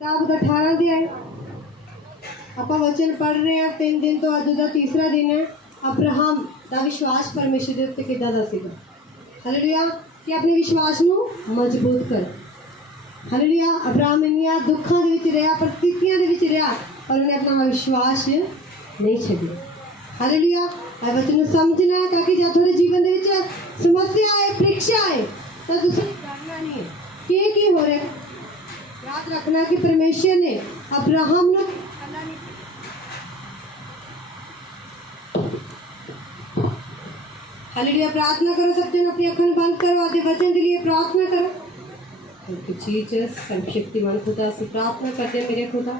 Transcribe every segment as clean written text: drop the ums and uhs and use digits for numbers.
किताब का 18 अध्याय ਆਪਾਂ ਵਚਨ ਪੜ੍ਹ ਰਹੇ ਹਾਂ। 3 ਦਿਨ ਤੋਂ ਅੱਜ ਦਾ ਤੀਸਰਾ ਦਿਨ ਹੈ। ਅਬਰਾਹਮ ਦਾ ਵਿਸ਼ਵਾਸ ਪਰਮੇਸ਼ਰ ਦੇ ਉੱਤੇ ਕਿੱਦਾਂ ਦਾ ਸੀਗਾ। ਹਾਲੇਲੂਇਆ। ਕਿ ਆਪਣੇ ਵਿਸ਼ਵਾਸ ਨੂੰ ਮਜ਼ਬੂਤ ਕਰ। ਹਾਲੇਲੂਇਆ। ਅਬਰਾਹਮ ਇੰਨੀਆਂ ਦੁੱਖਾਂ ਦੇ ਵਿੱਚ ਰਿਹਾ, ਪਰਿਸਥਿਤੀਆਂ ਦੇ ਵਿੱਚ ਰਿਹਾ, ਪਰ ਉਹਨੇ ਆਪਣਾ ਵਿਸ਼ਵਾਸ ਨਹੀਂ ਛੱਡਿਆ। ਹਾਲੇਲੂਇਆ। ਇਹ ਵਚਨ ਨੂੰ ਸਮਝਣਾ ਹੈ ਤਾਂ ਕਿ ਜਦ ਤੁਹਾਡੇ ਜੀਵਨ ਦੇ ਵਿੱਚ ਸਮੱਸਿਆ ਆਏ, ਪ੍ਰੀਖਿਆ ਆਏ ਤਾਂ ਤੁਸੀਂ ਡਰਨਾ ਨਹੀਂ ਹੈ ਕਿ ਇਹ ਕੀ ਹੋ ਰਿਹਾ। याद रखना कि परमेश्वर ने अब्राहम ने हालेलुया। प्रार्थना करो, सब जन अपनी आंखें बंद करो, आधे वचन के लिए प्रार्थना करो। जीसस सर्वशक्तिमान खुदा से प्रार्थना करते हैं मेरे खुदा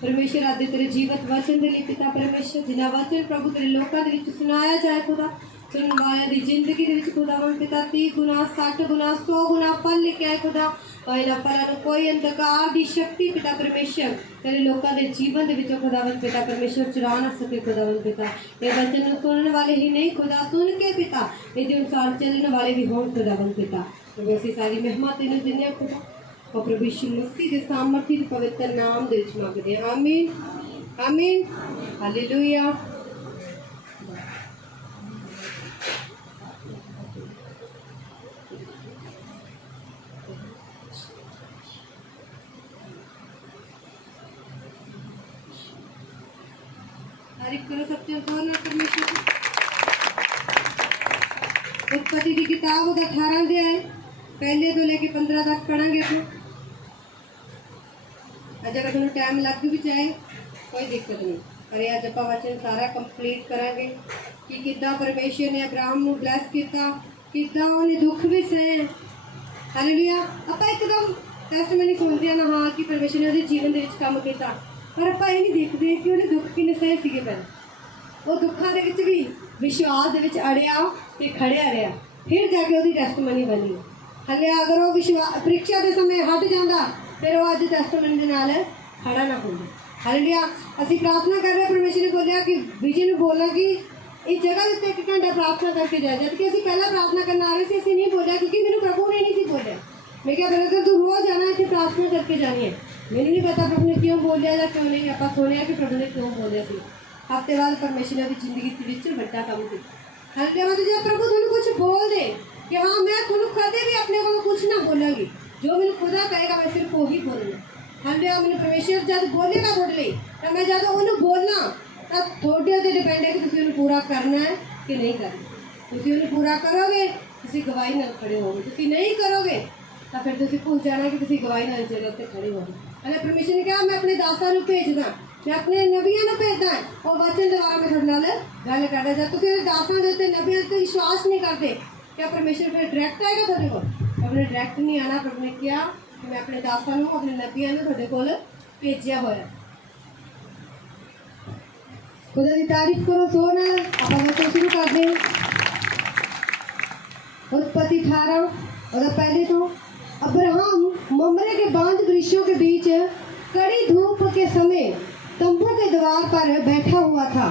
परमेश्वर आदि तेरे जीवत वचन के लिए पिता परमेश्वर जिन्हें वचन प्रभु तेरे लोगों के विच सुनाया जाए खुदा सुनने वाले की जिंदगी के विच खुदा हम पिता 30 गुना 60 गुना 100 गुना फल लेके आए खुदा और इन्होंने फलों कोई अंधकार की शक्ति पिता परमेश्वर तेरे लोगों के जीवन के विचों खुदावन पिता परमेश्वर चुरा ना सके खुदावन पिता। ये वचन सुनने वाले ही नहीं खुदा सुन के पिता ये अनुसार चलने वाले भी हों खुदावन पिता। तो वैसी सारी महिमा तेन दिने खुदा और प्रभु यीशु मसीह के सामर्थी पवित्र नाम दे मंगते हैं। आमीन आमीन हालेलुया। करो सत्य परमेश्वर उत्पत्ति की किताब का 18 अध्याय पहले तो लेके 15 तक पढ़ेंगे। तो अगर तुम्हें टाइम लग भी जाए कोई दिक्कत नहीं, पर आज आप वचन सारा कंप्लीट करांगे कि किद्दां परमेश्वर ने अब्राहम को ब्लैस किया, किद्दां उन्हें दुख भी सहे। हालेलुया। आप एकदम टेस्टमनी सुनते हैं ना हाँ कि परमेश्वर ने उसके जीवन के काम किया, पर आप ये नहीं देखते कि उन्हें दुख किन्ने सहे सीगे। पहले वो दुखों के भी विश्वास के अड़िया तो खड़िया रहा, फिर जाके वो टेस्टमनी बनी। हले अगर वो विश्वास परीक्षा के समय हट जाता फिर वो अज टेस्टमनी के नाल खड़ा ना होंगे। हालेलुया। असीं प्रार्थना कर रहे परमेश्वर ने बोलिया कि विजय ने बोलना कि इस जगह के 1 घंटा प्रार्थना करके जाए। जबकि असीं पहला प्रार्थना करने आ रहे थे, असीं नहीं बोलिया क्योंकि मैंने प्रभु ने नहीं बोलिया। मैं क्या ब्रदर तू रोज आना इतने प्रार्थना करके जानी है। मैंने नहीं पता प्रभु ने क्यों बोलिया या क्यों नहीं। आप सुनिया कि प्रभु ने क्यों बोलिया सी। हफ्ते बाद परमेश्वर ने जिंदगी के बड़ा काम किया। हालेलुया। मतलब जब प्रभु तुहानू कुछ बोल दे कि हाँ मैं तुहानू कदे भी अपने को कुछ ना बोलांगी, जो मैंने खुदा कहेगा मैं सिर्फ वही बोलना। हालेलुया। मैंने परमेश्वर जब बोलेगा बोल ले तो मैं जब उन्होंने बोलना तब थोड़े से डिपेंड है कि तुम उन्हें पूरा करना है कि नहीं करना। तुम उन्हें पूरा करोगे तुम गवाही न खड़े होगे, तुम नहीं करोगे तो फिर तुम भूल जाना कि तुम गवाही न जगह पर खड़े होगे। अरे परमेश्वर ने कहा मैं अपने दासां नूं भेजदा, मैं अपने नबियां नूं भेजदा और वचन द्वारा मैं तुहाडे नाल गल करदा। जब तुसीं दासां दे उत्ते नबियां ते विश्वास नहीं करते क्या परमेश्वर फिर डायरैक्ट आएगा तुहाडे कोल? अपने डायरैक्ट नहीं आना। प्रभु ने कहा कि मैं अपने दासां नूं अपने नबियां नूं तुहाडे कोल भेजिया होया। खुदा की तारीफ करो। सो ना आपां वचन शुरू करदे हां। उत्पत्ति 18 और पहले तो अब्राहम ममरे के बांझ वृक्षों के बीच कड़ी धूप के समय तंबू के द्वार पर बैठा हुआ था।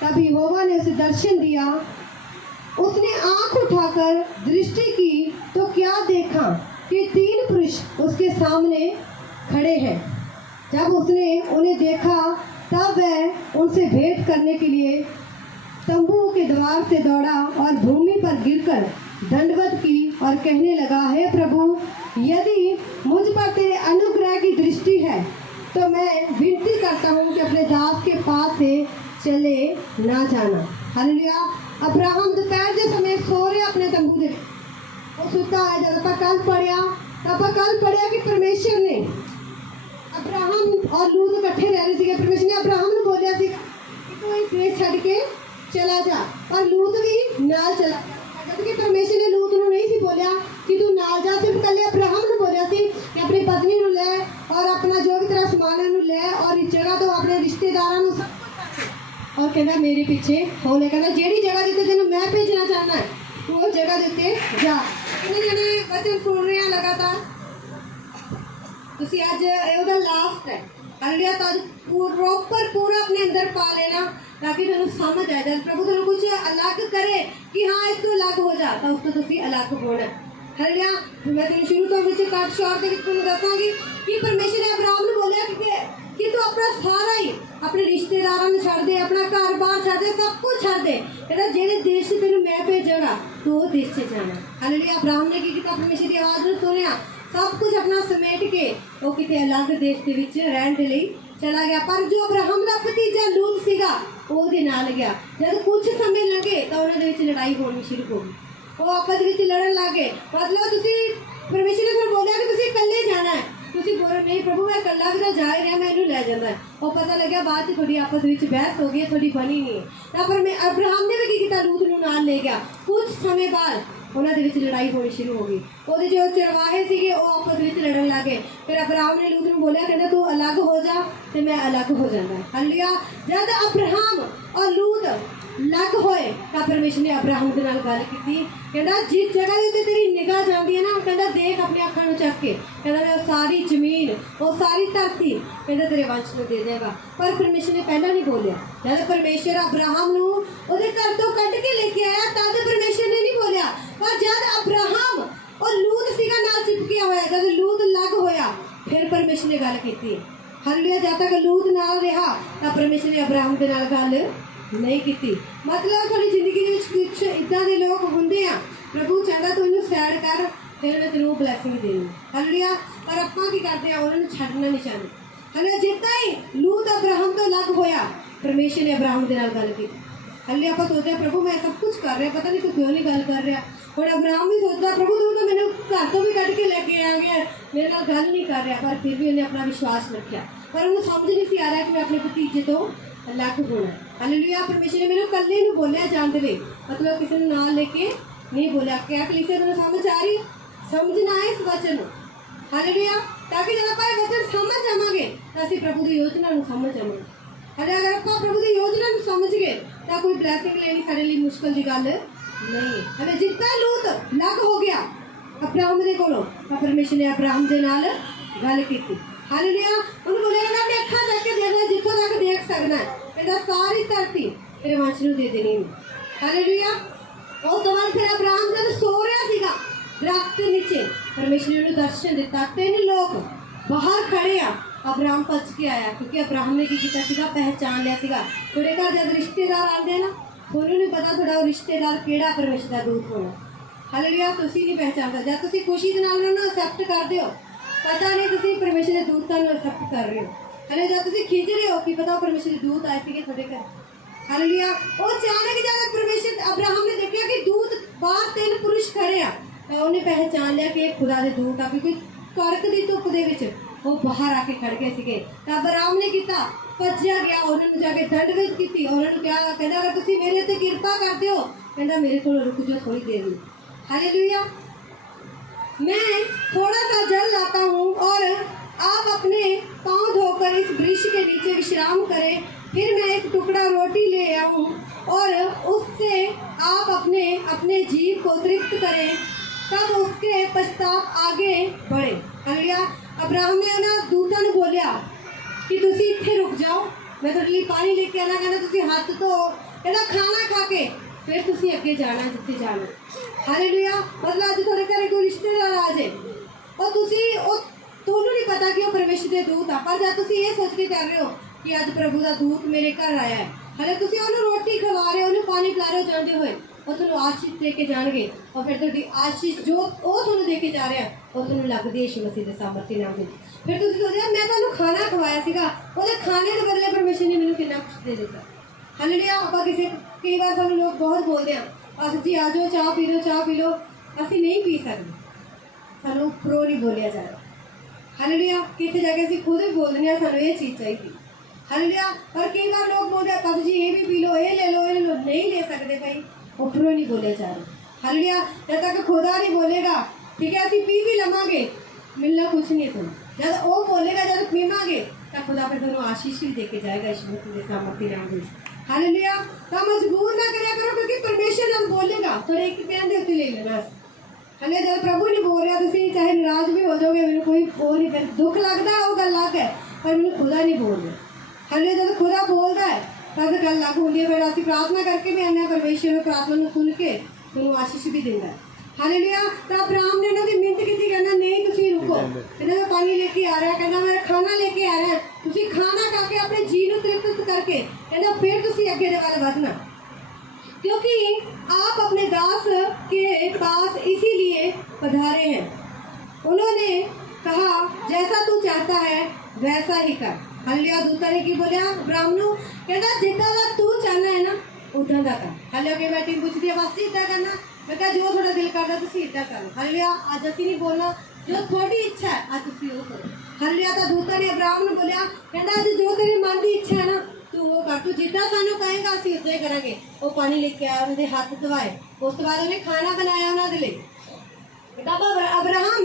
तब यहोवा ने उसे दर्शन दिया। उसने आंख उठाकर दृष्टि की तो क्या देखा कि 3 पुरुष उसके सामने खड़े हैं। जब उसने उन्हें देखा तब वह उनसे भेंट करने के लिए तंबू के द्वार से दौड़ा और भूमि पर गिरकर दंडवत की और कहने लगा, हे प्रभु यदि मुझ पर तेरे अनुग्रह की दृष्टि है तो मैं विनती करता हूँ कि अपने दास के पास से चले ना जाना। हालेलुया। अब्राहम दोपहर के समय सो रहे अपने तंबू दे वो सुता है। जब आप कल पढ़िया कि परमेश्वर ने अब्राहम और लूत इकट्ठे रह रहे थे। परमेश्वर ने अब्राहम ने बोलिया कि तू ये प्लेस छड़ के चला जा, और लूत भी नाल चला। जबकि परमेश्वर ने लूत नूं नहीं सी बोलिया कि तू नाल जा, सिर्फ कल अब्राहम ने बोलिया सी कि अपनी पत्नी नूं ले और अपना जो भी तेरा समान नूं ले और इस जगह तो अपने रिश्तेदारां नूं सब कुछ और कहना मेरे पीछे हो ले। कहना जेड़ी जगह जिते तेनों मैं भेजना चाहना है वो जगह जिते जा। इन्हें जने वचन सुन रहे हैं लगातार तुसी अज ओहदा लास्ट है। हालेलुया। तो प्रॉपर पूरा अपने अंदर पा लेना ताकि तुहानू समझ आ जाए। प्रभु तुहानू कुछ अलग करे कि हाँ इस तो अलग हो जा तो उस तो तुसी अलग होना। हालेलुया। मैं तेन शुरू तो कट शॉर्ट दसांगी कि परमेश्वर ने अब्राहम ने बोलिया रिश्तेदारों छड़ दे, अपना घर बार छड़ दे, सब कुछ छड़ दे। कहता जेड़े देश से तेन मैं भेजांगा तू वो देश से जाना। हालेलुया। अब्राहम ने की किया, परमेश्वर की आवाज़ में सुनिया, सब कुछ अपना समेट के वो किते अलग देश के विच रहन दे लई चला गया। पर जो अब्राहम का भतीजा लूत सीगा वो दे नाल गया। जब कुछ समय लगे तो उन्हां दे विच लड़ाई होनी शुरू हो गई, वो आपस विच लड़न लग गए। मतलब तुसीं परमेश्वर ने फिर बोलिया कि तुसीं इकल्ले जाना है, तुसीं बोलो नहीं प्रभु मैं इकल्ला भी तो जा ही रहा, मैं इनू लै जांदा है। वो पता लग्या बाद च थोड़ी आपस विच बहस हो गई, थोड़ी बनी नहीं है। पर मैं अब्राहम ने भी की कीता, लूत नूं नाल ले गया। कुछ समय बाद उन्हां दे विच लड़ाई होनी शुरू हो गई। ਉਹਦੇ जो चरवाहे सीगे वो आपस ਵਿੱਚ लड़न लग गए। फिर अब्राहम ने लूत ਨੂੰ बोलिया, कहता तू अलग हो जा ਤੇ मैं अलग हो जाना। हालेलुया। जब अब्राहम और लूत लग होए ਤਾਂ परमेश्वर ने अब्राहम ਦੇ ਨਾਲ ਗੱਲ ਕੀਤੀ। ਕਹਿੰਦਾ जिस जगह ਦੇ ਉੱਤੇ तेरी निगाह ਜਾਂਦੀ है ना, ਕਹਿੰਦਾ देख अपनी ਅੱਖਾਂ ਨੂੰ ਚੱਕ ਕੇ, ਕਹਿੰਦਾ मैं सारी जमीन वो सारी धरती ਕਹਿੰਦਾ तेरे वंश ਨੂੰ दे देगा। पर परमेश्वर ने पहला नहीं बोलिया। जब परमेश्वर अब्राहम ਨੂੰ ਉਹਦੇ ਘਰ ਤੋਂ ਕੱਢ ਕੇ ਲੈ ਕੇ आया तद परमेश्वर ने नहीं बोलिया। पर जब अब्राहम और लूत सीगा नाल चिपकिया होया, जब लूत लग होया फिर परमेश्वर ने गल की। हालेलुया। जब तक लूत नाल रहा तो परमेश्वर ने अब्राहम के नाल गल नहीं की। मतलब थोड़ी जिंदगी में कुछ इदा के लोग होंगे आ, प्रभु चाहता तू इन्हू सैड कर फिर मैं तेनू ब्लैसिंग देनी। हालेलुया। पर आपां की करते हैं, उन्होंने छड्डना नहीं चाहते। हालेलुया। जितना ही लूत अब्राहम तो अलग होया परमेश्वर ने अब्राहम के नाल गल की। हालेलुया। आप सोचते प्रभु मैं सब कुछ कर रहा, पता नहीं तू क्यों नहीं गल कर रहा। और अब्राहम भी सोचता प्रभु तू तो मैंने घर तो भी कट के लेके आ गया, मेरे नाल गल नहीं कर रहा। पर फिर भी उन्हें अपना विश्वास रखा। पर उन्हें समझ नहीं सी आ रहा कि मैं अपने भतीजे तो अलग होना। हालेलुया। परमेश्वर ने मैंने कल्ले नूं बोलिया जान दे, मतलब किसी ने नाल लेके नहीं बोलिया। क्या कलीसिया तुहानूं समझ आ रही? समझना है इस वचन नूं। हालेलुया। ताकि जब आप वचन समझ जावांगे तो असीं प्रभु की योजना नूं समझ जावांगे। हाले अगर आप प्रभु की योजना नूं समझ गए तो कोई ब्लैसिंग लेनी सारे लिए मुश्किल की गल नहीं। हमें जितना लूत लग हो गया अब्राहम दे कोलों, परमेश्वर ने अब्राहम दे नाल गल की। हालेलुया। उन्होंने बोलिया ना मैं अखा चक के देखना जितों तक देख सकना है, कहता सारी धरती तेरे वंश नूं दे देनी। हालेलुया। उस तो बाद फिर अब्राहम जब सो रहा सीगा दरख्त नीचे, परमेश्वर ने उन्हें दर्शन दिता। 3 लोग बाहर खड़े आ। अब्राहम पच के आया क्योंकि अब्राहम ने की कीता सीगा, पहचान लिया सीगा। थोड़े घर जब रिश्तेदार आते हैं ना, थोनू नहीं पता थोड़ा वो रिश्तेदार केड़ा परमेश्वर का दूत होना। हालेलुया। तुसीं नहीं पहचानता, जब तुसीं खुशी दे नाल उन्हें एक्सेप्ट करते हो, पता नहीं तुसीं परमेश्वर के दूतां नूं एक्सेप्ट कर रहे हो। हाले जब तुसीं खिंच रहे हो कि पता परमेश्वर के दूत आए थे थोड़े घर। हालेलुया। और अचानक जब परमेश्वर अब्राहम ने देखा कि दूत बाहर 3 पुरुष खड़े आ, तो उन्हें पहचान लिया कि खुदा के दूत आ, क्योंकि कड़क की धुप दे विच वो बाहर आके खड़ गए थे। तो अब्राहम ने किया भज्या गया, उन्होंने जाके दंडवत की। उन्होंने क्या कहता अगर तुसीं मेरे ते कृपा करते हो, कहता मेरे को रुक जाओ थोड़ी देर में। हालेलुया। मैं थोड़ा सा जल लाता हूँ और आप अपने पाँव धोकर इस वृक्ष के नीचे विश्राम करें। फिर मैं एक टुकड़ा रोटी ले आऊँ और उससे आप अपने अपने जीव को तृप्त करें, तब उसके पश्चात आगे बढ़े। हालेलुया। अब्राहम ने उन्हें दूतां नूं बोलिया कि तुसीं इत्थे रुक जाओ, मैं तुहाडे लई पानी लेके आना। कहना तुसीं हाथ धो, कहना खाना खा के फिर तुसीं अगे जाना जिथे जाना। हालेलुया। मतलब अज तुहाडे घरे कोई रिश्तेदार आ जाए और तुसीं तुहानूं नहीं पता कि वो परमेश्वर के दूत आ, पर जब तुसीं ये सोच के कर रहे हो कि अज प्रभु का दूत मेरे घर आया है, हाले तुसीं उहनूं रोटी खवा रहे हो, उहनूं पानी पिला रहे हो, जाते हुए वो तुहानूं आशीष दे के जाणगे। और फिर तुहाडी आशीष जो वो तुहानूं दे के जा रहा है वो तुहानूं लगदी है यीशु मसीह के सामर्थ्य नाम विच। फिर तुसीं सोचदे मैं तुहानूं खाना खवाया सीगा, उहदे खाने के बदले परमेश्वर ने मैनूं कितना कुछ दे दिता। हालेलुया। आपां किसी कई बार सानूं लोग बहुत बोलते हैं बस जी आ जाओ चाह पी लो, चाह पी लो। असीं नहीं पी सकते, सानूं उपरों नहीं बोलिया जा रहा। हालेलुया। कितने जाके असीं खुद ही बोलते हैं सानूं ये चीज़ चाहिए। हालेलुया। और कई बार लोग बोलते हैं पापा जी ये भी पी लो, ये ले लो, ये ले लो। नहीं ले सकते भाई, उपरों नहीं बोले जा रहे। हालेलुया। जब तक खुदा नहीं बोलेगा, ठीक है असीं पी भी लवांगे, मिलना कुछ नहीं तुम। जब वो बोलेगा, जब पीवांगे तो खुदा फिर तुहानूं आशीष भी दे के जाएगा यीशु मसीह के सामर्थ्य नाम विच। हालेलुया। तो मजबूर ना करा करो, क्योंकि परमेश्वर जब बोलेगा थोड़े एक पैन दे उत्ते ले लेना। हाले जब प्रभु नहीं बोल रहा तुसीं चाहे नाराज भी हो जाओगे, मैंने कोई बोल नहीं कर, दुख लगता है वो गल अलग है, पर मैंने खुदा नहीं बोल रहा। हाले जब खुदा बोलता है तब गल अलग होती है। फिर असीं प्रार्थना करके भी आने परमेश्वर में प्रार्थना सुन के तुहानूं आशीष भी देंदा है। हालेलुया। तो अब्राहम ने उन्होंने मिन्नत की, कहना नहीं तुसी रुको, कहना मैं पानी लेके आ रहा, कहना मैं खाना लेके आ रहा, तुसी खाना खा के अपने जी नूं तृप्त करके कहना फिर तुसी अगे दे वाल वधना, क्योंकि आप अपने दास के पास इसीलिए पधारे हैं। उन्होंने कहा जैसा तू चाहता है वैसा ही कर। हालेलुया। दूता ने की बोलिया अब्राहम नूं, कहना जिद्दां दा तू चाहना है ना उदां दा कर। हालेलुया। कि मैं टीम पूछती है बस इदा करना, मैं कहा जो थोड़ा दिल करता तुसीं इदा करो। हालेलुया। अज असीं नहीं बोलना, जो थोड़ी इच्छा है अज तुसीं वो करो। हालेलुया। तो दूता ने अब्राहम नूं बोलिया, कहना अज जो तेरे मन की इच्छा है ना तू वो कर, तू जिद्दां सानू कहेगा असीं उदां ही करांगे। वो पानी लेके आया, उन्होंने हाथ धवाए, उस तो बाद उन्हें खाना बनाया उन्होंने लई। तब अब्राहम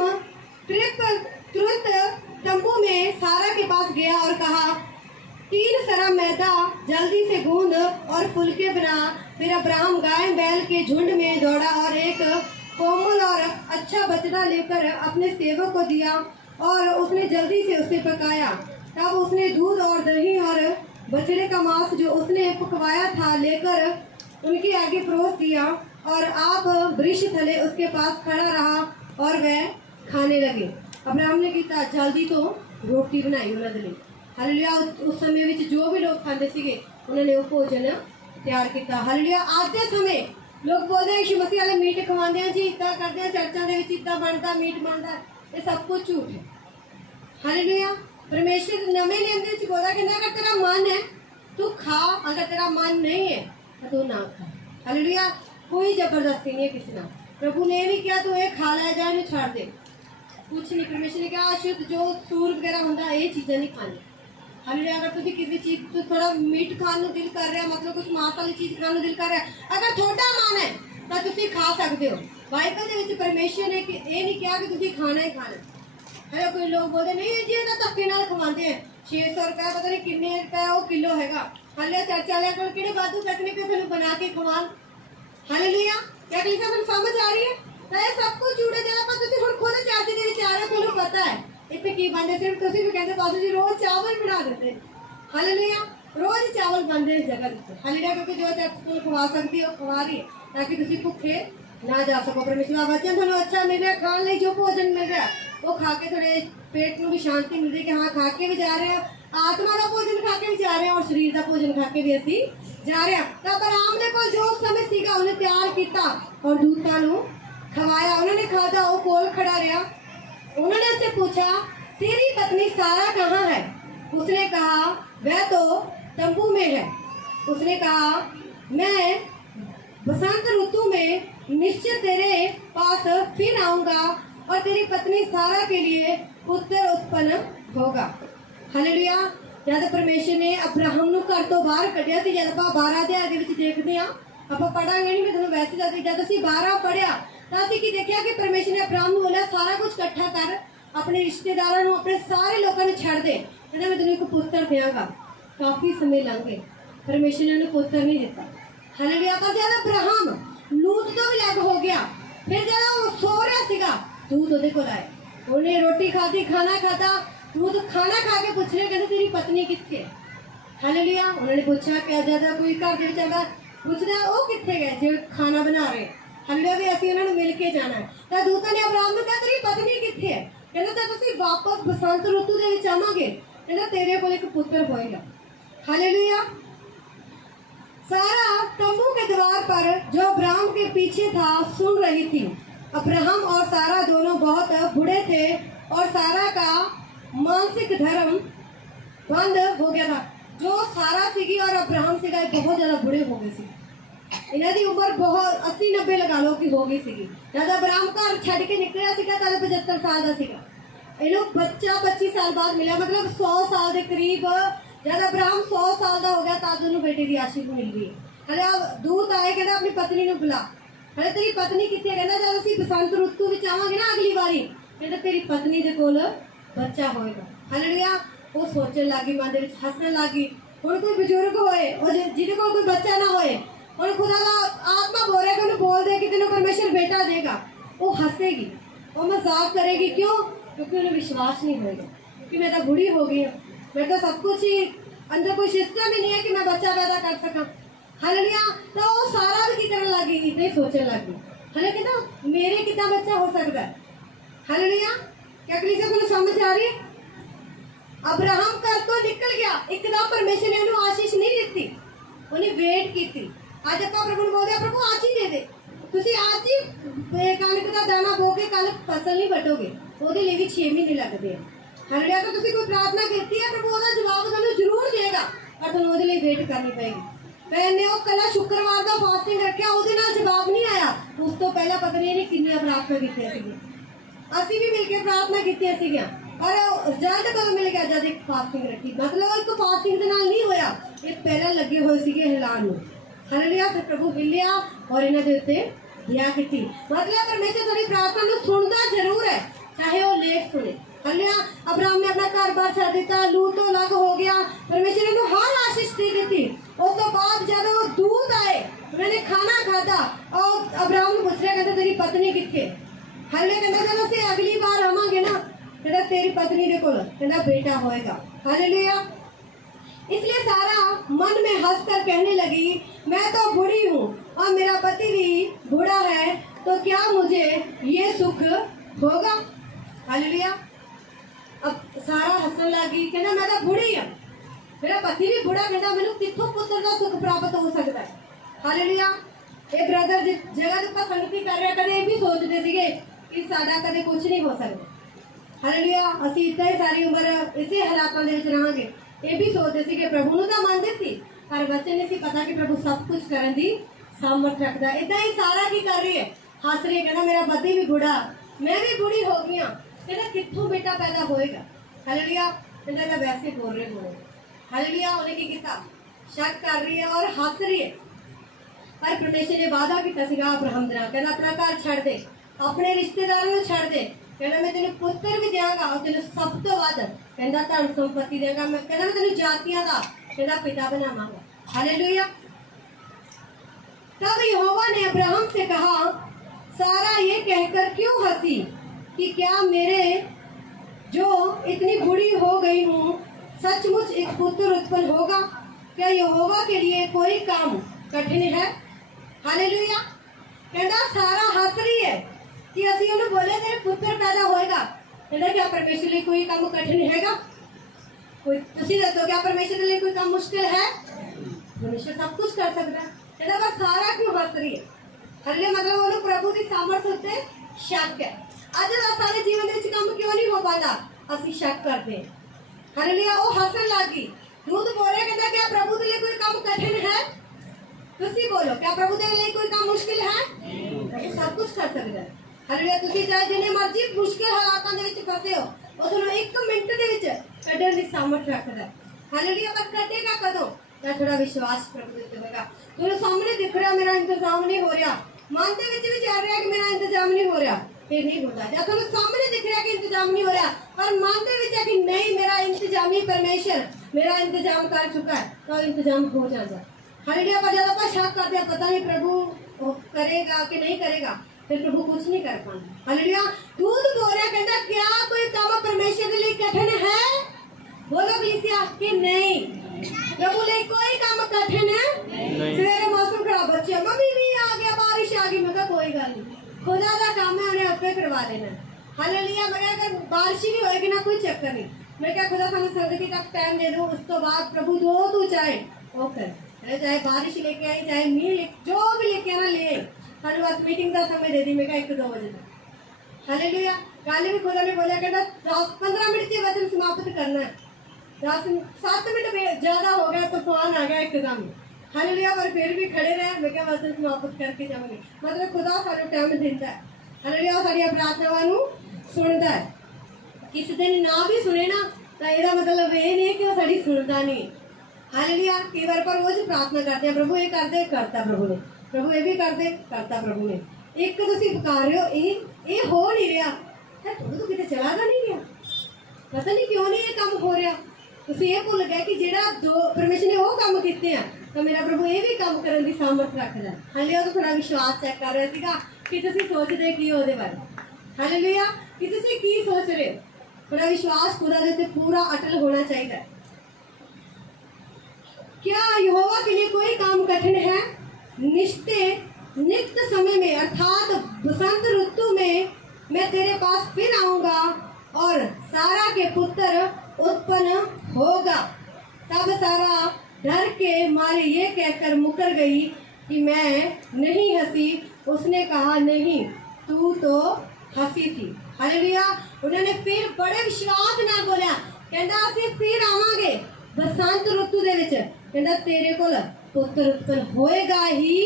तुरंत तंबू में सारा के पास गया और कहा 3 सरा मैदा जल्दी से गूंद और फुलके बना। फिर अब्राहम गाय बैल के झुंड में दौड़ा और एक कोमल और अच्छा बछड़ा लेकर अपने सेवक को दिया और उसने जल्दी से उसे पकाया। तब उसने दूध और दही और बछड़े का मांस जो उसने पकवाया था लेकर उनके आगे परोस दिया और आप वृक्ष थले उसके पास खड़ा रहा और वह खाने लगे। अब्राहम ने किया जल्दी तो रोटी बनाई उन्होंने लिए। हालेलुया। उस समय विच जो भी लोग खाते सीगे उन्होंने वो भोजन तैयार किया। हालेलुया। आज के समय लोग बोलते हैं यीशु मसीह वाले मीट खवाते हैं जी, इदा करते हैं चर्चा के इदा बनता मीट बनता, ये सब कुछ झूठ है। हालेलुया। परमेश्वर नवे नियम के बोला कि अगर तेरा मन है तू खा, अगर तेरा मन नहीं है तो तू ना खा। हालेलुया। कोई जबरदस्ती नहीं है किसी ना। प्रभु ने भी किया तो ये खा लिया जाए नहीं छाड़ दे, कुछ नहीं। परमेश्वर ने कहा अशुद्ध जो सूर वगैरह होंगे ये चीज़ें नहीं खानी। हालेलुया। अगर तुझे किसी चीज़ तो थोड़ा मीट खाने दिल कर रहा, मतलब कुछ मांस वाली चीज़ खाने दिल कर रहा, अगर थोड़ा मन है तो तुम खा सकते हो। बाइबल के विच परमेश्वर ने ये नहीं कहा कि तुम खाना ही खाना। है कोई लोग बोलते नहीं जी तो धक्के नाल खवाते हैं, 600 रुपया पता नहीं किन्ने रुपया वो किलो हैगा। हालेलुया। चर्च वाले को किहड़े वाधू पैसे पे तुहानू बना के खवान। हालेलुया। क्या कलीसिया तुहानू समझ आ रही है? तो ये सब कुछ झूठ है। जब आप तुसीं हुण खुद चर्च दे विच आ रहे हो, तुहानू पता है इत्थे की बनदे, सिर्फ तुसीं भी कहंदे पास्टर जी रोज चावल बना देते। हालेलुया। रोज चावल बनते इस जगह पर। हालेलुया। क्योंकि जो चर्च तुहानू खवा सकती है वो खवा रही है ताकि तुसीं भुखे ना जा सको। परमेश्वर का वचन तुहानू अच्छा मिल रहा है, खाने लई जो भोजन मिल रहा है वो खा के थोड़े पेट में भी शांति मिल रही है कि हाँ खा के भी जा रहे हैं, आत्मा का भोजन खा के भी जा रहे हैं और शरीर का भोजन खा के भी असी जा रहे हैं। तो अब्राहम ने कोल जो समय सीगा उन्हें तैयार किया और दूतां नूं खवाया। उन्होंने खादा, वो कोल खड़ा रहा। उन्होंने उससे पूछा तेरी पत्नी सारा कहाँ है? उसने कहा वह तो तंबू में है। उसने कहा मैं बसंत ऋतु में निश्चय तेरे पास फिर आऊंगा और तेरी पत्नी सारा के लिए पुत्र उत्पन्न होगा। हालेलुया। जब परमेश्वर ने अब्राहम नूं घर तो बाहर कढ़िया सी, जब आप 12 अध्याय दे विच देखते हैं, आप पढ़ांगे नहीं, मैं तुहानूं वैसे दसदी, जब असीं 12 पढ़िया तो असीं की देखिया कि परमेश्वर ने अब्राहम नूं बोलिया सारा कुछ इकट्ठा कर, अपने रिश्तेदारों नूं अपने सारे लोगों नूं छड्ड दे, कहंदा मैं तैनूं एक पुत्र देवांगा। काफ़ी समय लंघ गए, परमेश्वर ने उन्हें पुत्र नहीं दिता। हालेलुया। पर जब अब्राहम लूत तो भी अलग हो गया, फिर जब वो सो रहा सीगा दूध ਉਹਦੇ ਕੋਲ आए, उन्हें रोटी खाधी, खाना खाता, दूध खाना खा के पूछ रहे कहते तेरी पत्नी कितने है? हालेलुया। उन्होंने पूछा क्या ज्यादा कोई घर के विच पूछदा वो कितने गए जो खाना बना रहे। हालेलुया। भी असीं उन्होंने मिल के जाना है। तो दूतां ने अब्राहम नूं कहा तेरी पत्नी कितने है? कहता जब तुसीं वापस बसंत ऋतु दे विच आवांगे कहता तेरे कोल एक पुत्र होएगा। हालेलुया। सारा तंबू के द्वार पर जो अब्राहम के पीछे था सुन रही थी। अब्राहम और सारा दोनों बहुत बूढ़े थे और सारा का मानसिक धर्म बंद हो गया था। जो सारा सीगी और अब्राहम सीगा बहुत ज़्यादा बूढ़े हो गए सी। इन्हां दी उम्र बहुत 80-90 लगा लो कि हो गई सीगी। जब अब्राहम घर छड़ के निकलिया सीगा तब 75 साल का सीगा। इन्हों बच्चा 25 साल बाद मिला, मतलब 100 साल के करीब। जब अब्राहम 100 साल का हो गया तब उन्होंने बेटे की आशीष मिल गई। हले दूत आए, कहता अपनी पत्नी को बुला, हले तेरी पत्नी कितने? कहता जब असीं बसंत ऋतु में आवांगे ना अगली बारी, कहता तेरी पत्नी के कोल बच्चा होएगा। हालेलुया। वो सोचने लगी, मन दे विच हसने लगी। हुण कोई बजुर्ग होए और जिहदे कोल कोई बच्चा ना होए, हुण खुदा दा आत्मा बोल रहा है कि उन्हें बोल दे कि तेनों परमेश्वर बेटा देगा। वो हंसेगी, वो मजाक करेगी। क्यों? क्योंकि उन्हें विश्वास नहीं होएगा कि मैं तो बूढ़ी हो गई हूँ, मैं तो सब कुछ ही अंदर कोई सिस्टम ही नहीं है कि मैं बच्चा पैदा कर सका। हालेलुया। तो वो सारा भी की करने लगी, इतने सोचने लगी। हले कहता मेरे कितना बच्चा हो सकता है। हालेलुया। क्या कलीसिया को समझ आ रही है? अब्राहम घर तो निकल गया, एकदम परमेश्वर ने उन्हें आशीष नहीं दी, उन्हें वेट की थी। आज आप प्रभु ने बोल दिया प्रभु आज ही दे दे, तुसी आज ही कणक का दाना बो के कल फसल नहीं वटोगे, ਉਹਦੇ ਲਈ ਵੀ 6 ਮਹੀਨੇ ਲੱਗਦੇ ਆ। ਹਾਲੇਲੂਇਆ। ਤਾਂ ਤੁਸੀਂ ਕੋਈ ਪ੍ਰਾਰਥਨਾ ਕੀਤੀ ਹੈ ਪ੍ਰਭੂ ਉਹਦਾ ਜਵਾਬ ਤੁਹਾਨੂੰ ਜ਼ਰੂਰ ਦੇਗਾ, ਪਰ ਤੁਹਾਨੂੰ ਉਹਦੇ ਲਈ ਵੇਟ ਕਰਨੀ ਪਏਗੀ। मैंने वो कल शुक्रवार का फास्टिंग रखा, ਉਹਦੇ ਨਾਲ जवाब नहीं आया, उस तो पहला पता नहीं ਇਹਨੇ ਕਿੰਨੀਆਂ ਪ੍ਰਾਰਥਨਾ ਕੀਤੀਆਂ ਸੀਗੀਆਂ। ਅਸੀਂ ਵੀ ਮਿਲ ਕੇ ਪ੍ਰਾਰਥਨਾ ਕੀਤੀਆਂ ਸੀਗੀਆਂ, पर रिजल्ट कदों मिल गया जब एक फास्टिंग रखी। मतलब एक फास्टिंग के नाल नहीं होया, ये पहला लगे हुए सीगे हिलान में। हालेलुया। फिर प्रभु हिलिया और इन्हां दे उत्ते दया कीती। मतलब परमेश्वर तेरी प्रार्थना नूं सुनदा जरूर है, चाहे वो लेट सुने। हालेलुया। अब्राहम ने अपना घर बार छड़ दिता, लूत तो अलग हो गया, परमेश्वर ने हर आशीष दे दी। उस तो बाद जब वो दूत आए, उन्होंने खाना खाधा और अब्राहम ने पूछ रहा कहते तेरी पत्नी कितने। हालेलुया। कहता जब असीं अगली बार आवांगे ना कहता तेरी पत्नी दे कोल कहता बेटा होएगा। हालेलुया। इसलिए सारा मन में हंसकर कहने लगी मैं तो बूढ़ी हूँ और मेरा पति भी बूढ़ा है, तो क्या मुझे ये सुख होगा। हालेलुया। अब सारा हंसने लगी, कहना मैं तो बूढ़ी हाँ, मेरा पति भी बूढ़ा, कहता मैनू कित्थों पुत्र का सुख प्राप्त हो सकता है। हालेलुया। ये ब्रदर जिस जगह के ऊपर संगति कर रहे कदे ये भी सोचते थे कि साडा कदे कुछ नहीं हो सकता। हालेलुया। असीं इतना ही सारी उम्र इसे हालातों के विच रहांगे, ये भी सोचते थे कि प्रभु नूं तां मनदे सी, पर बच्चे नहीं सी पता कि प्रभु सब कुछ करन दी सामर्थ रखदा। इदां ही सारा की कर रही है, हस रही है, कहना मेरा पति भी बूढ़ा, मैं भी बूढ़ी हो गई हाँ, कहना कित्थों बेटा पैदा होएगा। हालेलुया। कहना मैं वैसे बोल रहे हो। हालेलुया। उन्हें की कीता, शक कर रही है और हस रही है, पर परमेश्वर ने वादा कीता सीगा अब्राहम दे नाल, कहना अपना घर छड़ दे, अपने रिश्तेदारों नूं छड़ दे, कहना मैं तेन पुत्र भी देंगा और तेन सब तो वध कहना धन संपत्ति देंगा, मैं कहना मैं तेन जातियां का कहना पिता बनावांगा। हालेलुया। तब यहोवा ने अब्राहम से कहा सारा ये कहकर क्यों हंसी कि क्या मेरे जो इतनी बूढ़ी हो गई हूँ सचमुच एक पुत्र उत्पन्न होगा। क्या यहोवा के लिए कोई काम कठिन है। हालेलुया। कहना सारा हंस रही है कि असीं उन्हें बोले तेरे पुत्र पैदा होएगा, कहना क्या परमेश्वर लिए कोई काम कठिन हैगा। कोई तुसीं दसो क्या परमेश्वर के लिए कोई काम मुश्किल है। परमेश्वर सब कुछ कर सकता है। कहना बस सारा क्यों हंस रही है। हालेलुया। मतलब उन्हें प्रभु की सामर्थ उत्ते शक है। अज सारे जीवन में काम क्यों नहीं हो पाता, असीं शक करते हैं। हालेलुया। वो हंसन लगी, दूध बोले कहता क्या प्रभु के लिए कोई काम कठिन है। तुसीं बोलो क्या प्रभु के लिए कोई काम मुश्किल है। सब कुछ कर सकता है। हालेलुया। तुसीं चाहे जिन्ने मर्जी मुश्किल हालातों के विच फसे हो, वो तुहानूं एक मिनट दे विच कड्ढण दी सामर्थ रखदा है। हालेलुया। पर कटेगा कदों, जब थोड़ा विश्वास प्रभु दे उत्ते होगा। तुहानूं सामने दिख रहा मेरा इंतजाम नहीं हो रहा, मन दे विच भी चल रहा कि मेरा इंतजाम नहीं हो रहा, फिर नहीं होता। जब तुहानूं सामने दिख रहा कि इंतजाम नहीं हो रहा, पर मन दे विच है कि नहीं मेरा इंतजामी परमेश्वर मेरा इंतजाम कर चुका है, तो इंतजाम हो जाता। हालेलुया। पर जब आप शक करते हैं पता नहीं प्रभु करेगा कि नहीं करेगा, फिर प्रभु कुछ नहीं कर पाता। हालेलुया। दूध बोल रहा कहता क्या कोई काम परमेश्वर के लिए कठिन है। बोलो कलीसिया कि नहीं, प्रभु लिए कोई काम कठिन है। सवेरे मौसम खराब, बच्चे मम्मी भी आ गया, बारिश आ गई, मैं कहा कोई गल नहीं, खुदा का काम है, उन्हें आपे करवा लेना। हालेलुया। मैं अगर बारिश ही नहीं होएगी ना कोई चक्कर नहीं, मैं क्या खुदा सानू संगति तक टाइम दे दूं, उस तो बाद प्रभु जो तू चाहे वो कर, चाहे बारिश लेके आई चाहे मीह जो भी लेके आना ले। हर बस मीटिंग का समय दे दी, मैं 1-2 बजे तक। हालेलुया। कल भी खुदा ने बोला कहता 10-15 मिनट से वचन समाप्त करना है, 7 मिनट ज्यादा हो गया, तूफान आ गया एकदम। हालेलुया। पर फिर भी खड़े रहे, मैं क्या वचन समाप्त करके जाऊंगी। मतलब खुदा सानू टाइम देता है। हालेलुया। सारी प्रार्थनावां नूं सुनता है। किसी दिन ना भी सुने ना तो यह मतलब ये नहीं कि वो साड़ी सुनता नहीं। हालेलुया। कई बार पर रोज प्रार्थना करते हैं प्रभु ये कर दे, करता प्रभु ने, प्रभु ये भी कर दे, करता प्रभु ने। एक तुसीं पुकार रहे हो ये हो नहीं रहा, तो किते चला दा नहीं गया, पता नहीं क्यों नहीं ये काम हो रहा। तुसीं ये भुल गए कि जेड़ा दो परमेश्वर ने वो काम कीते हैं, तो मेरा प्रभु ये भी काम करने की सामर्थ रखदा है। हालेलुया। तो थोड़ा विश्वास चेक कर रहा सीगा कि तुसीं सोचदे की ओहदे बारे। हालेलुया। कि तुसीं की सोच रहे हो, थोड़ा विश्वास खुदा दे ते पूरा अटल होना चाहिए। क्या यहोवा के लिए कोई काम कठिन है। निश्चय नित्य समय में अर्थात बसंत ऋतु में मैं तेरे पास फिर आऊंगा और सारा के पुत्र उत्पन्न होगा। तब सारा डर के मारे ये कहकर मुकर गई कि मैं नहीं हंसी। उसने कहा, नहीं, तू तो हंसी थी। हालेलुया। उन्होंने फिर बड़े विश्वास नाल बोलिया, कहंदा असीं फिर आवांगे बसंत ऋतु दे विच, कहंदा तेरे कोल पुत्र उत्पन्न होएगा ही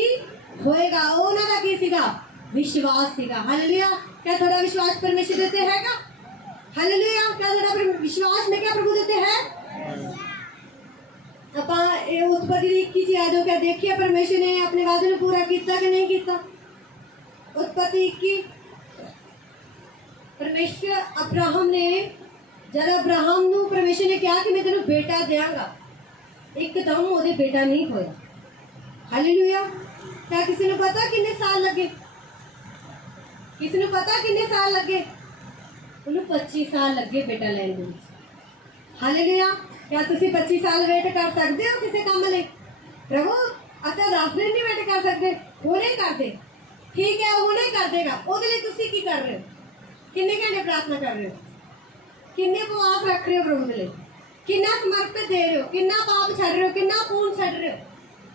होएगा। उन्हां दा की सीगा? विश्वास सीगा। हालेलुया। क्या थोड़ा विश्वास परमेश्वर देते हैगा? हालेलुया। क्या थोड़ा विश्वास में क्या प्रभु देते हैं? ਆਪਾਂ ਇਹ उत्पत्ति ਦੀ 21 ਚ ਆ ਜਾਓ। क्या देखिए परमेश्वर ने अपने वादे ਨੂੰ पूरा ਕੀਤਾ कि नहीं ਕੀਤਾ? उत्पत्ति 21 परमेश्वर अब्राहम ने, जब अब्राहम ਨੂੰ परमेश्वर ने कहा कि मैं तेनों बेटा देंगा, एकदम ਉਹਦੇ बेटा नहीं होया। हालेलुया। क्या किसी ने पता कितने साल लगे? किसी ने पता कितने साल लगे? ਉਹਨੂੰ 25 साल लगे बेटा ਲੈਣ ਦੇ ਵਿੱਚ। हालेलुया। क्या तुसी 25 साल वेट कर सकते हो किसी काम ले? प्रभु अच्छा 10 दिन नहीं वेट कर सकते? हुणे कर दे, ठीक है, हुणे कर देगा। ਉਹਦੇ ਲਈ ਤੁਸੀਂ ਕੀ कर रहे हो? किन्ने घंटे प्रार्थना कर रहे हो? किन्ने उपवास रख रहे हो प्रभु के लिए? किन्ना समर्पित दे रहे हो? किन्ना पाप छड़ रहे हो? किन्ना पूर्ण छड़ रहे हो?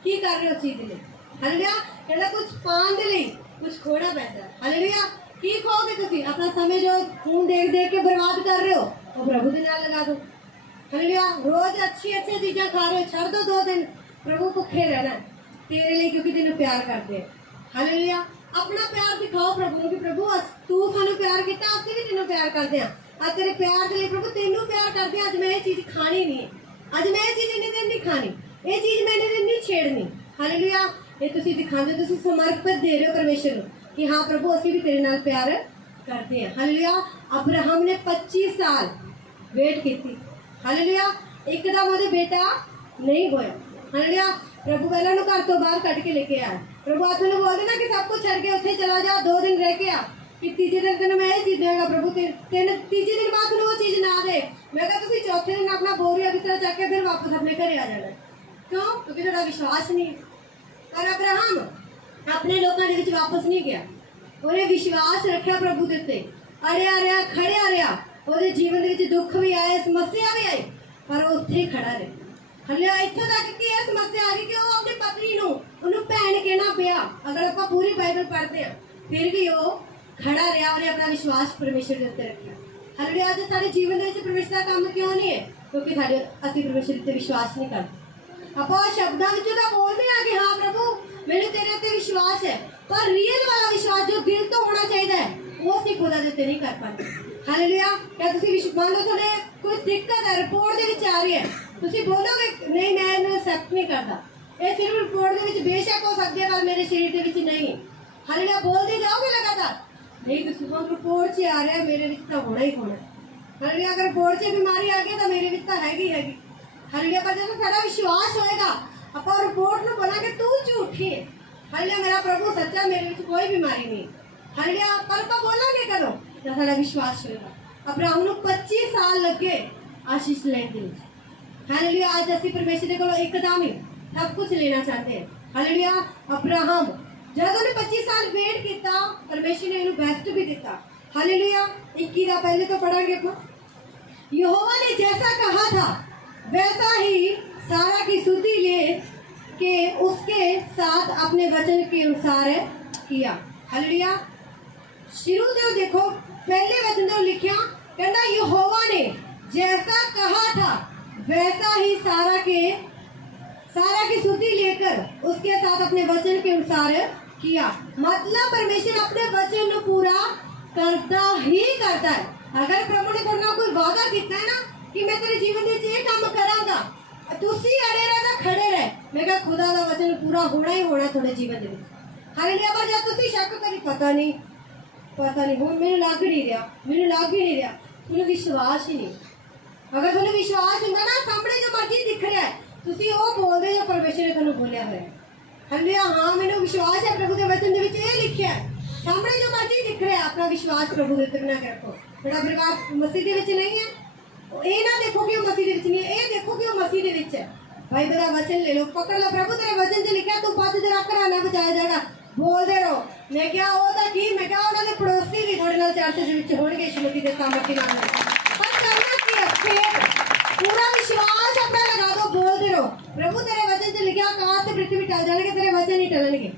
की कर रहे हो चीज के लिए? हालेलुया। कहता कुछ पाने के लिए कुछ खोना पैसा है। हालेलुया। की खोगे तुसी? अपना समय जो खून देख देख के बर्बाद कर रहे हो वो प्रभु के नाल लगा दो। हालेलुया। रोज अच्छी अच्छी चीज़ें खा रहे हो, छड़ दो 2 दिन। प्रभु भुखे रहना तेरे लिए, क्योंकि तेन प्यार करते हैं। हालेलुया। अपना प्यार दिखाओ प्रभु को कि प्रभु तू सानू प्यार किया, असं भी तेन प्यार करते हैं। आज तेरे प्यार के लिए प्रभु तेनू प्यार करते हैं। अज मैं ये चीज़ खानी नहीं, अज मैं ये चीज़ इन्ने दिन नहीं खानी, ये चीज़ मैं इन्ने दिन नहीं छेड़नी। हालेलुया। ये तुसी दिखाते, तुसी समर्पित दे रहे हो परमेश्वर को कि हाँ प्रभु असं भी तेरे नाल प्यार करते हैं। हालेलुया। अब्राहम ने 25 साल वेट की। हालेलुया। एकदम वो बेटा नहीं होया। हालेलुया। प्रभु पहले घर तो बाहर कट के लेके आया। प्रभु आप मैंने बोल देना कि सब कुछ छड़ के उत्थे चला जा, 2 दिन रह के आ, कि तीजे दिन तेन मैं ये चीज देगा प्रभु। तीजे दिन बाद तेन वो चीज ना दे, मैं कहा तुम चौथे दिन अपना बोरिया बिस्तरा चक के फिर वापस अपने घरे आ जाना। क्यों? क्योंकि तेरा विश्वास नहीं है। पर अब्राहम अपने लोगों के वापस नहीं गया, उन्हें विश्वास रखा प्रभु के उत्ते। अड़िया रहा, खड़िया रहा। ਉਹਦੇ ਜੀਵਨ ਦੇ ਵਿੱਚ ਦੁੱਖ ਵੀ ਆਏ, ਸਮੱਸਿਆ ਵੀ ਆਈ, ਪਰ ਉਹ ਉੱਥੇ ਹੀ ਖੜਾ ਰਿਹਾ। ਹਲੇ ਇੱਥੋਂ ਤੱਕ ਕਿ ਇਹ ਸਮੱਸਿਆ ਆ ਗਈ ਕਿ ਉਹ ਆਪਣੀ ਪਤਨੀ ਨੂੰ ਉਹਨੂੰ ਭੈਣ ਕਹਿਣਾ ਪਿਆ। ਅਗਰ ਆਪਾਂ ਪੂਰੀ ਬਾਈਬਲ ਪੜ੍ਹਦੇ ਹਾਂ ਫਿਰ ਵੀ ਉਹ ਖੜਾ ਰਿਹਾ, ਉਹਨੇ ਆਪਣਾ ਵਿਸ਼ਵਾਸ ਪਰਮੇਸ਼ਰ ਦੇ ਉੱਤੇ ਰੱਖਿਆ। ਹਲੇ ਅੱਜ ਸਾਡੇ ਜੀਵਨ ਦੇ ਵਿੱਚ ਪਰਮੇਸ਼ਰ ਦਾ ਕੰਮ ਕਿਉਂ ਨਹੀਂ ਹੈ? ਕਿਉਂਕਿ ਅਸੀਂ ਪਰਮੇਸ਼ਰ ਉੱਤੇ ਵਿਸ਼ਵਾਸ ਨਹੀਂ ਕਰਦੇ। ਆਪਾਂ ਸ਼ਬਦਾਂ ਵਿੱਚੋਂ ਤਾਂ ਬੋਲਦੇ ਹਾਂ ਕਿ ਹਾਂ ਪ੍ਰਭੂ ਮੈਨੂੰ ਤੇਰੇ ਉੱਤੇ ਵਿਸ਼ਵਾਸ ਹੈ, ਪਰ ਰੀਅਲ ਵਾਲਾ ਵਿਸ਼ਵਾਸ ਜੋ ਦਿਲ ਤੋਂ ਹੋਣਾ ਚਾਹੀਦਾ ਹੈ ਉਹ ਅਸੀਂ ਖੁਦਾ ਦੇ ਉੱਤੇ ਨਹੀਂ ਕਰ ਪਾਉਂਦੇ। हालेलुया। क्या तुसी मान लो थोड़े कोई दिक्कत है, रिपोर्ट दे विच आ रही है, तुसी बोलोगे नहीं मैं इन्हें एक्सेप्ट नहीं करता, ये सिर्फ रिपोर्ट दे विच बेशक हो सकती है पर मेरे शरीर दे विच नहीं। हालेलुया। बोलते जाओगे लगातार? नहीं, तुसी बोल रिपोर्ट से आ रहा है, मेरे विच तो होना ही होना। हालेलुया। अगर रिपोर्ट से बीमारी आ गई तो मेरे विच तो हैगी हैगी। हालेलुया। पर जब साडा विश्वास होएगा, ਆਪਾਂ रिपोर्ट ਨੂੰ बोलांगे तू झूठी है। हालेलुया। मेरा प्रभु सच्चा, मेरे विच कोई बीमारी नहीं। हालेलुया। पर ਆਪਾਂ बोलांगे कदों? साडा विश्वास होगा। अब्राहम ਨੂੰ 25 साल लगे आशीष लेने के लिए। हालेलुया। आज ਅਸੀਂ परमेश्वर ਦੇ ਕੋਲੋਂ ਇੱਕਦਮ ਹੀ सब कुछ लेना चाहते हैं। हालेलुया। अब्राहम जब ਉਹਨੇ 25 साल वेट किया, परमेश्वर ने ਇਹਨੂੰ बेस्ट भी दिता। हालेलुया। 21 ਦਾ पहले तो पढ़ांगे ਆਪਾਂ। यहोवा ने जैसा कहा था वैसा ही सारा की स्तुति ले के उसके साथ अपने वचन के अनुसार किया। हालेलुया। शुरू से देखो पहले वचन तो लिखा, कहना यहोवा ने जैसा कहा था वैसा ही सारा की स्तुति लेकर उसके साथ अपने वचन के अनुसार किया। मतलब परमेश्वर अपने वचन को पूरा करता ही करता है। अगर प्रभु ने थोड़ा कोई वादा किया है ना कि मैं तेरे जीवन में ये काम करांगा, तुसी अड़े रहना खड़े रहे, मैं कहा खुदा का वचन पूरा होना ही होना थोड़े जीवन में। हालेलुया। पर जब तुसी शक करी पता नहीं हूँ मैंने लग ही नहीं रहा, तुम विश्वास ही नहीं। अगर तुम विश्वास होगा ना, सामने जो मर्जी दिख रहा है तुसी वो बोलते जो परमेश्वर ने तुहानू बोलिया है। हालेलुया। हाँ मैंने विश्वास है प्रभु के वचन के विच ये लिखा है, सामने जो मर्जी दिख रहा है अपना विश्वास प्रभु के उत्ते बना के रखो। बड़ा परिवार मसीह के विच नहीं है, ये ना देखो कि वो मसीह के विच नहीं है, ये देखो कि वो मसीह के विच है। भाई तेरा वचन ले लो, पकड़ लो। प्रभु तेरे वचन से लिखा तू 5 दिन रख ना बचाया जाएगा, बोलते रहो। मैं क्या होता कि मैं क्या उन्होंने पड़ोसी भी थोड़े नाल चर्च दे विच होणगे श्रीमती दे सामर्थ्य नाल, पर करना की है फेथ, पूरा विश्वास अपना लगा दो, बोलते रहो। प्रभु तेरे वचन च लिखा आकाश ते पृथ्वी टल जाणगे, तेरे वचन नहीं टलणगे,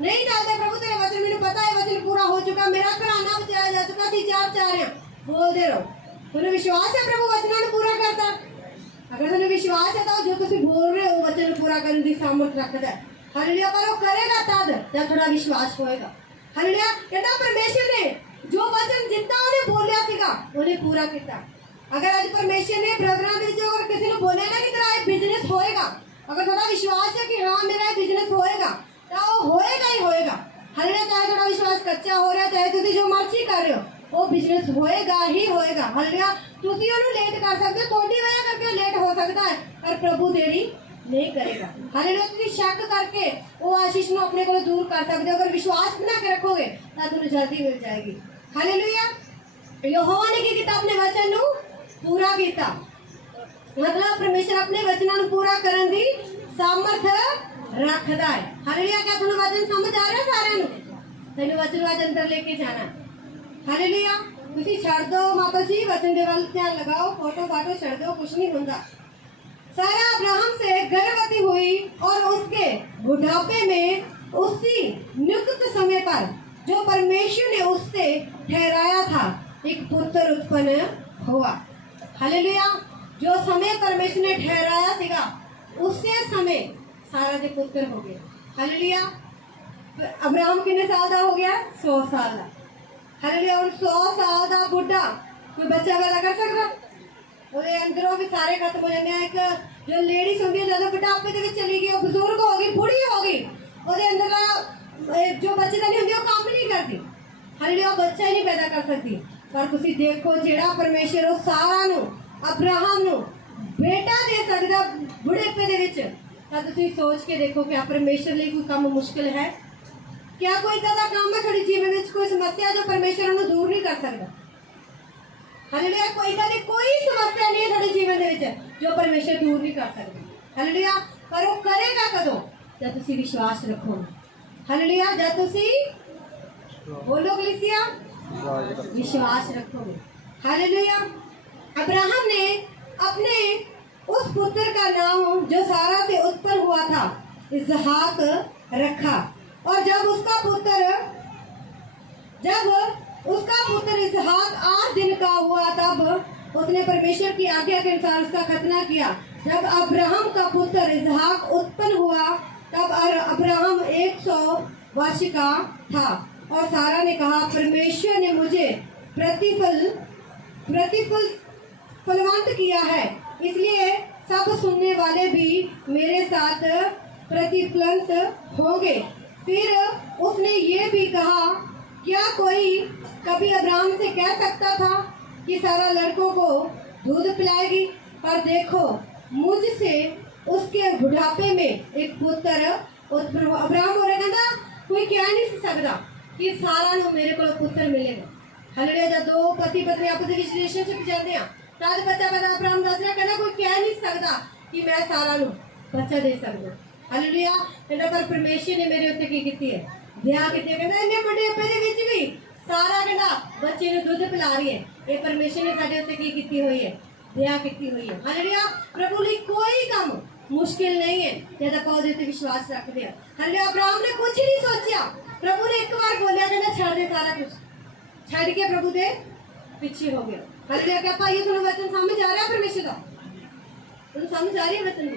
नहीं टलदे प्रभु तेरे वचन, मैनूं पता है वचन पूरा हो चुका, मेरा घराना बचाया जा चुका, सी चार चार हैं। बोलते रहो। तुहानूं विश्वास है प्रभु वचनां नूं पूरा करता? अगर तुहानूं विश्वास है तो जो तुसीं बोल रहे हो वचन पूरा करने की सामर्थ रखता है। हालेलुया। पर वो करेगा तद जब थोड़ा विश्वास होएगा। हालेलुया। कहता परमेश्वर ने जो वचन जितना उन्हें बोलिया सीगा उन्हें पूरा किया। अगर आज परमेश्वर ने ब्रदरां दे विच अगर किसी ने बोलिया ना कि तेरा ये बिजनेस होएगा, अगर थोड़ा विश्वास है कि हाँ मेरा ये बिजनेस होएगा, तो वो होएगा ही होएगा। हालेलुया। चाहे थोड़ा विश्वास कच्चा हो रहा है, चाहे तुसीं जो मर्जी कर रहे हो, वो बिजनेस होएगा ही होएगा। हालेलुया। तुसीं उन्हें लेट कर सकते हो, थोड़ी वजह करके लेट हो सकता है, पर प्रभु देरी नहीं करेगा। हालेलुया। तुसीं शक करके वो आशीष को अपने को दूर कर सकते हो, अगर विश्वास बना के रखोगे तो तुम्हें जल्दी मिल जाएगी। हालेलुया। यहोवा ने की किया? अपने वचन नूं पूरा किया। मतलब परमेश्वर अपने वचनां नूं पूरा करन दी सामर्थ रखदा है। हालेलुया। क्या तुहानूं वचन समझ आ रहा सारिਆਂ ਨੂੰ? तैनूं वचन वाज अंदर लेके जाना। हालेलुया। तुसीं छड़ दो माता जी, वचन दे वल ध्यान लगाओ, फोटो फाटो छड़ दो, कुछ नहीं होता। सारा अब्राहम से गर्भवती हुई और उसके बुढ़ापे में उसी नियुक्त समय पर जो परमेश्वर ने उससे ठहराया था एक पुत्र उत्पन्न हुआ। हालेलुया। जो समय परमेश्वर ने ठहराया सीगा उसी समय सारा दे पुत्र हो गए। हालेलुया। अब्राहम कितने साल का हो गया? 100 साल का। हालेलुया। और 100 साल का बुढ़ा कोई बच्चा पैदा कर सकता? ਉਹਦੇ ਅੰਦਰੋਂ ਵੀ ਸਾਰੇ ਖਤਮ ਹੋ ਜਾਂਦੇ ਆ। ਇੱਕ ਜੋ ਲੇਡੀਜ਼ ਹੁੰਦੀ ਹੈ ਜਦੋਂ ਬੁਢਾਪੇ ਦੇ ਵਿੱਚ ਚਲੀ ਗਈ, ਉਹ ਬਜ਼ੁਰਗ ਹੋ ਗਈ, ਬੁੜੀ ਹੋ ਗਈ, ਉਹਦੇ ਅੰਦਰ ਦਾ ਜੋ ਬੱਚੇ ਦਾ ਨਹੀਂ ਹੁੰਦੀ ਉਹ ਕੰਮ ਨਹੀਂ ਕਰਦੀ। ਹਾਲੇਲੂਇਆ। ਉਹ ਬੱਚਾ ਹੀ ਨਹੀਂ ਪੈਦਾ ਕਰ ਸਕਦੀ। ਪਰ ਤੁਸੀਂ ਦੇਖੋ ਜਿਹੜਾ ਪਰਮੇਸ਼ਰ ਉਹ ਸਾਰਾ ਨੂੰ ਅਬਰਾਹਮ ਨੂੰ ਬੇਟਾ ਦੇ ਸਕਦਾ ਬੁਢੇਪੇ ਦੇ ਵਿੱਚ, ਤਾਂ ਤੁਸੀਂ ਸੋਚ ਕੇ ਦੇਖੋ ਕਿ ਪਰਮੇਸ਼ਰ ਲਈ ਕੋਈ ਕੰਮ ਮੁਸ਼ਕਿਲ ਹੈ? क्या कोई इतना काम है थोड़ी जीवन में कोई समस्या जो परमेश्वर उन्हें दूर नहीं कर सकता? हालेलुया। कोई इतना कोई समस्या नहीं है थोड़े जीवन में जो परमेश्वर दूर नहीं कर सकता। हालेलुया। पर वो करेगा कदों? जब तुसी विश्वास रखो। हालेलुया। जब तुसी बोलो कलीसिया विश्वास रखोगे। हालेलुया। अब्राहम ने अपने उस पुत्र का नाम जो सारा से उत्पन्न हुआ था इसहाक रखा। और जब उसका पुत्र इसहाक 8 दिन का हुआ तब उसने परमेश्वर की आज्ञा के अनुसार उसका खतना किया। जब अब्राहम का पुत्र इसहाक उत्पन्न हुआ तब अब्राहम 100 वर्ष का था। और सारा ने कहा परमेश्वर ने मुझे फलवंत किया है, इसलिए सब सुनने वाले भी मेरे साथ प्रतिफलित होंगे। फिर उसने ये भी कहा, क्या कोई कभी अब्राहम से कह सकता था कि सारा लड़कों को दूध पिलाएगी? पर देखो मुझसे उसके बुढ़ापे में एक पुत्र अब्राहम हो रहा, कोई कह नहीं सकता कि सारा नु मेरे को पुत्र मिलेगा। हालेलुया। जब दो पति पत्नी आपस में रिलेशनशिप चलते हैं तद बच्चा पैदा अब्राहम दस रहा, कहना कोई कह नहीं सकता कि मैं सारा नु बच्चा दे सकता। हालेलुया। कहना पर परमेश्वर ने मेरे उत्ते की कीती है? ब्याह कीती है। कहना इन्ने बुढ़ापे दे विच भी सारा कहना बच्चे नु दूध पिला रही है। ये परमेश्वर ने साडे उत्ते की कीती हुई है? ब्याह कीती हुई है। हालेलुया। प्रभु लिए कोई काम मुश्किल नहीं है जब आप उसते विश्वास रखते हैं। हालेलुया। अब्राहम ने कुछ नहीं सोचा, प्रभु ने एक बार बोलिया कहना छड़ दे सारा कुछ, छड़ के प्रभु दे पीछे हो गया। हालेलुया। क्या भाई तुहानू वचन समझ आ रहा है? परमेश्वर का तुहानू समझ आ रही है वचन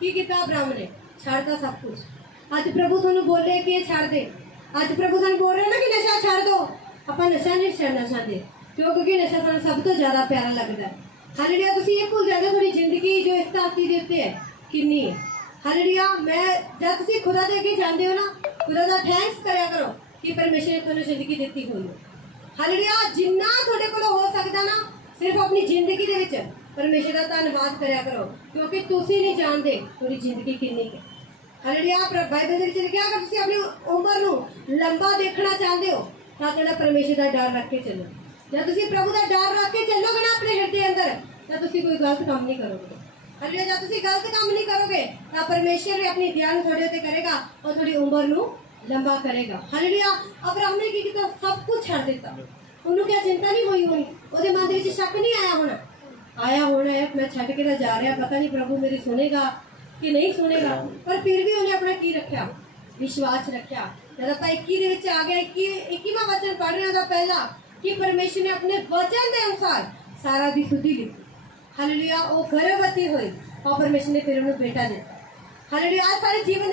की कीता अब्राहम ने? छड़ता सब कुछ। आज प्रभु तुहानू बोले कि ये छड़ दे, आज प्रभु तुहानू बोल रहे ना कि नशा छड़ दो। ਆਪਾਂ नशा नहीं छड़ना चाहते क्योंकि नशा सानू सब तो ज्यादा प्यारा लगता है। हालेलुया। तुसीं ये भूल जाते थोड़ी जिंदगी जो इस धरती के उत्ते है कितनी है। हालेलुया। मैं जब तुसीं खुदा दे अगे जांदे हो ना, खुदा दा थैंक्स करया करो कि परमेश्वर ने तुहानू जिंदगी दित्ती हुई है। हालेलुया। जिन्ना तुहाडे कोल हो सकदा ना सिर्फ अपनी जिंदगी दे विच परमेश्वर का धन्नवाद करया करो क्योंकि तुसीं नहीं जानते तुहाडी जिंदगी कितनी है। हालेलुया। बाइबल दे विच लिखिया अगर तुसीं अपनी उम्र नू लंबा देखना चाहते हो तां कहना परमेश्वर का डर रख के चलो। जब तुसीं प्रभु का डर रख के चलोगे ना अपने हृदय अंदर तां तुसीं कोई गलत काम नहीं करोगे। हालेलुया। जब तुसीं गलत काम नहीं करोगे तां परमेश्वर भी अपनी ध्यान थोड़े उत्ते करेगा और थोड़ी उम्र नू लंबा करेगा। हालेलुया। अब्राहम ने की कीता? सब कुछ छड़ दिता। उन्होंने क्या चिंता नहीं हुई होनी? ਉਹਦੇ ਮਨ ਦੇ ਵਿੱਚ शक नहीं आया होना? आया होना है, मैं छड़ के तो जा रहा, पता नहीं प्रभु मेरी सुनेगा कि नहीं सुनेगा, पर फिर भी उन्हें अपना की रखा, विश्वास रखा। जब आप 21 ਦੇ ਵਿੱਚ आ गया, 21वां वचन पढ़ रहे हो पहला कि परमेश्वर ने अपने वचन के अनुसार सारा दी सुधी ली। हालेलुया। वो गर्भवती हुई और परमेश्वर ने फिर उन्हें बेटा दिया। हालेलुया। सारे जीवन